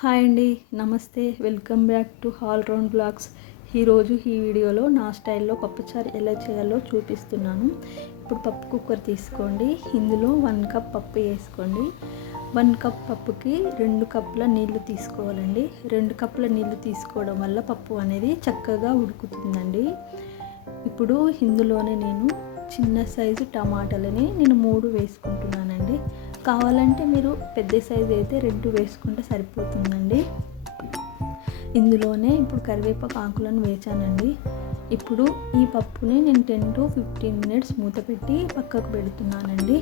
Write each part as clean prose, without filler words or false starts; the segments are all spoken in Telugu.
హాయ్ అండి, నమస్తే. Welcome back to all round blogs. ఈరోజు ఈ వీడియోలో నా స్టైల్లో పప్పుచారు ఎలా చేయాలో చూపిస్తున్నాను. ఇప్పుడు పప్పు కుక్కర్ తీసుకోండి. ఇందులో 1 కప్ పప్పు వేసుకోండి. 1 కప్ పప్పుకి 2 కప్పుల నీళ్లు తీసుకోవాలండి. 2 కప్పుల నీళ్లు తీసుకోవడం వల్ల పప్పు అనేది చక్కగా ఉడుకుతుందండి. ఇప్పుడు ఇందులోనే నేను చిన్న సైజు టమాటాలని 3 వేసుకుంటున్నానండి. కావాలంటే మీరు పెద్ద సైజు అయితే 2 వేసుకుంటే సరిపోతుందండి. ఇందులోనే ఇప్పుడు కరివేపాకు ఆకులను వేసానండి. ఇప్పుడు ఈ పప్పుని నేను 10 to 15 మినిట్స్ మూత పెట్టి పక్కకు పెడుతున్నానండి.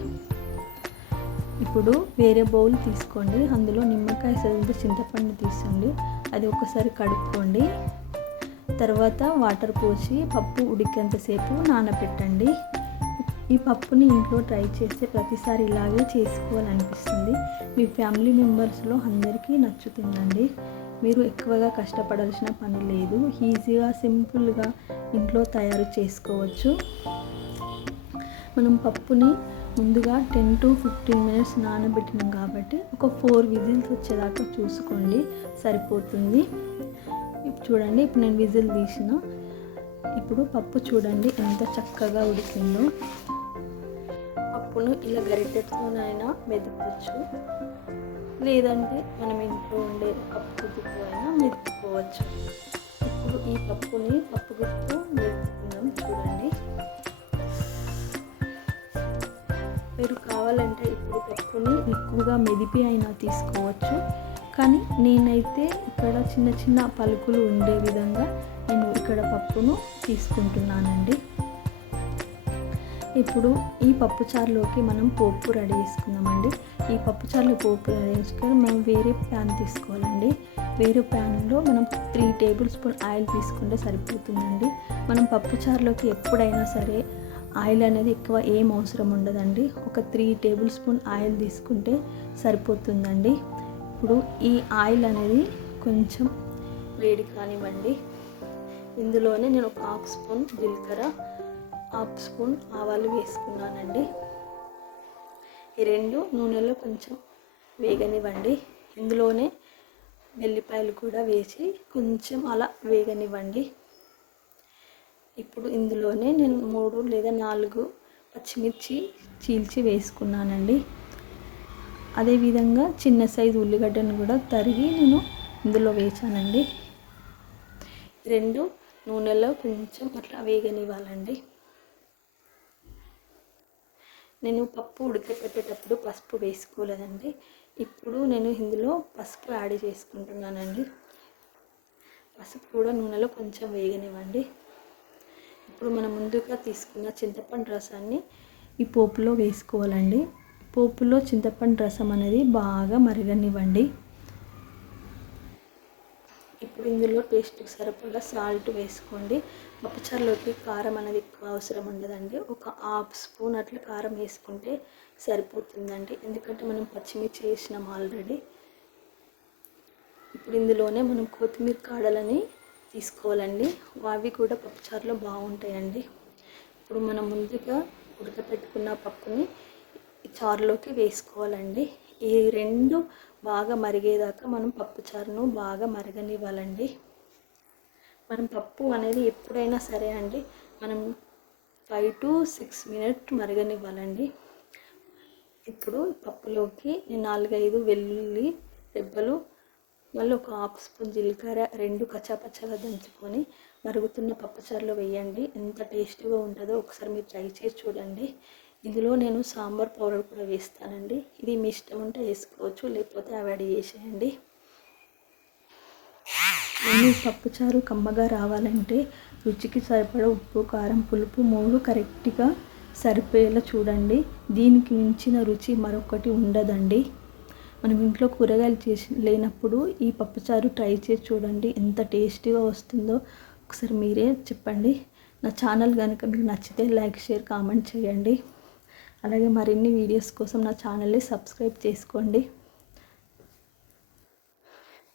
ఇప్పుడు వేరే బౌల్ తీసుకోండి. అందులో నిమ్మకాయ సైజు చింతపండు తీసుకోండి. అది ఒకసారి కడుక్కోండి. తర్వాత వాటర్ పోసి పప్పు ఉడికేంతసేపు నానబెట్టండి. ఈ పప్పుని ఇంట్లో ట్రై చేస్తే ప్రతిసారి ఇలాగే చేసుకోవాలనిపిస్తుంది. మీ ఫ్యామిలీ మెంబర్స్లో అందరికీ నచ్చుతుందండి. మీరు ఎక్కువగా కష్టపడాల్సిన పని లేదు. ఈజీగా సింపుల్గా ఇంట్లో తయారు చేసుకోవచ్చు. మనం పప్పుని ముందుగా 10 to 15 మినిట్స్ నానబెట్టినాం కాబట్టి ఒక 4 విజిల్స్ వచ్చేదాకా చూసుకోండి, సరిపోతుంది. చూడండి, ఇప్పుడు నేను విజిల్ తీసిన. ఇప్పుడు పప్పు చూడండి ఎంత చక్కగా ఉడికిందో. పప్పును ఇలా గరిటెతోనైనా మెదుపవచ్చు, లేదంటే మనం ఇంట్లో ఉండే పప్పు గుత్తితో అయినా మెదుపుకోవచ్చు. ఇప్పుడు ఈ పప్పుని పప్పు గుత్తితో మెదుపుకుందాం. చూడండి, మీరు కావాలంటే ఇప్పుడు పప్పుని ఎక్కువగా మెదిపి అయినా తీసుకోవచ్చు. కానీ నేనైతే ఇక్కడ చిన్న చిన్న పలుకులు ఉండే విధంగా నేను ఇక్కడ పప్పును తీసుకుంటున్నానండి. ఇప్పుడు ఈ పప్పుచారులోకి మనం పోపు రెడీ చేసుకుందామండి. ఈ పప్పుచారులో పోపు రెడీ చేసుకొని మనం వేరే ప్యాన్ తీసుకోవాలండి. వేరే ప్యాన్లో మనం 3 టేబుల్ స్పూన్ ఆయిల్ తీసుకుంటే సరిపోతుందండి. మనం పప్పుచారులోకి ఎప్పుడైనా సరే ఆయిల్ అనేది ఎక్కువ ఏం అవసరం ఉండదండి. ఒక 3 టేబుల్ స్పూన్ ఆయిల్ తీసుకుంటే సరిపోతుందండి. ఇప్పుడు ఈ ఆయిల్ అనేది కొంచెం వేడి కానివ్వండి. ఇందులోనే నేను ఒక 1/2 స్పూన్ జీలకర్ర, 1/2 స్పూన్ ఆవాలు వేసుకున్నానండి. ఈ 2 నూనెలో కొంచెం వేగనివ్వండి. ఇందులోనే వెల్లిపాయలు కూడా వేసి కొంచెం అలా వేగనివ్వండి. ఇప్పుడు ఇందులోనే నేను 3 లేదా 4 పచ్చిమిర్చి చీల్చి వేసుకున్నానండి. అదేవిధంగా చిన్న సైజు ఉల్లిగడ్డను కూడా తరిగి నేను ఇందులో వేసానండి. 2 నూనెలో కొంచెం అట్లా వేగనివ్వాలండి. నేను పప్పు ఉడకపెట్టేటప్పుడు పసుపు వేసుకోలేదండి. ఇప్పుడు నేను ఇందులో పసుపు యాడ్ చేసుకుంటున్నానండి. పసుపు కూడా నూనెలో కొంచెం వేగనివ్వండి. ఇప్పుడు మనం ముందుగా తీసుకున్న చింతపండు రసాన్ని ఈ పోపులో వేసుకోవాలండి. పోపులో చింతపండు రసం అనేది బాగా మరగనివ్వండి. ఇప్పుడు ఇందులో టేస్ట్కి సరిపడా సాల్ట్ వేసుకోండి. పప్పుచారులోకి కారం అనేది ఎక్కువ అవసరం ఉండదండి. ఒక 1/2 స్పూన్ అట్లా కారం వేసుకుంటే సరిపోతుందండి, ఎందుకంటే మనం పచ్చిమిర్చి వేసినాం ఆల్రెడీ. ఇప్పుడు ఇందులోనే మనం కొత్తిమీర కాడలని తీసుకోవాలండి. అవి కూడా పప్పుచారులో బాగుంటాయండి. ఇప్పుడు మనం ముందుగా ఉడకపెట్టుకున్న పప్పుని చారులోకి వేసుకోవాలండి. ఈ 2 బాగా మరిగేదాకా మనం పప్పుచారును బాగా మరగనివ్వాలండి. మనం పప్పు అనేది ఎప్పుడైనా సరే అండి, మనం 5 to 6 మినిట్స్ మరగనివ్వాలండి. ఇప్పుడు పప్పులోకి 4-5 వెల్లుల్లి రెబ్బలు, మళ్ళీ ఒక 1/2 స్పూన్ జీలకర్ర 2 కచ్చాపచ్చాగా దంచుకొని మరుగుతున్న పప్పుచారులో వేయండి. ఎంత టేస్టీగా ఉంటుందో ఒకసారి మీరు ట్రై చేసి చూడండి. ఇందులో నేను సాంబార్ పౌడర్ కూడా వేస్తానండి. ఇది మీ ఇష్టం ఉంటే వేసుకోవచ్చు, లేకపోతే అవాయిడ్ చేసేయండి. నేను పప్పుచారు కమ్మగా రావాలంటే రుచికి సరిపడా ఉప్పు, కారం, పులుపు 3 కరెక్ట్గా సరిపోయేలా చూడండి. దీనికి మించిన రుచి మరొకటి ఉండదండి. మనం ఇంట్లో కూరగాయలు లేనప్పుడు ఈ పప్పుచారు ట్రై చేసి చూడండి, ఎంత టేస్టీగా వస్తుందో ఒకసారి మీరే చెప్పండి. నా ఛానల్ కనుక మీకు నచ్చితే లైక్, షేర్, కామెంట్ చేయండి. అలాగే మరిన్ని వీడియోస్ కోసం నా ఛానల్ని సబ్స్క్రైబ్ చేసుకోండి.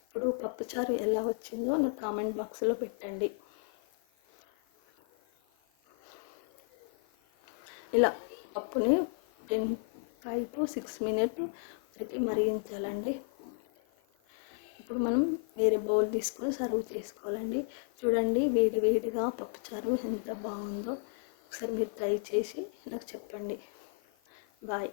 ఇప్పుడు పప్పుచారు ఎలా వచ్చిందో నా కామెంట్ బాక్స్లో పెట్టండి. ఇలా పప్పుని 5 to 6 మినిట్స్ వరకు మరిగించాలండి. ఇప్పుడు మనం వేరే బౌల్ తీసుకొని సర్వ్ చేసుకోవాలండి. చూడండి వేడి వేడిగా పప్పుచారు ఎంత బాగుందో. ఒకసారి మీరు ట్రై చేసి నాకు చెప్పండి. బాయ్.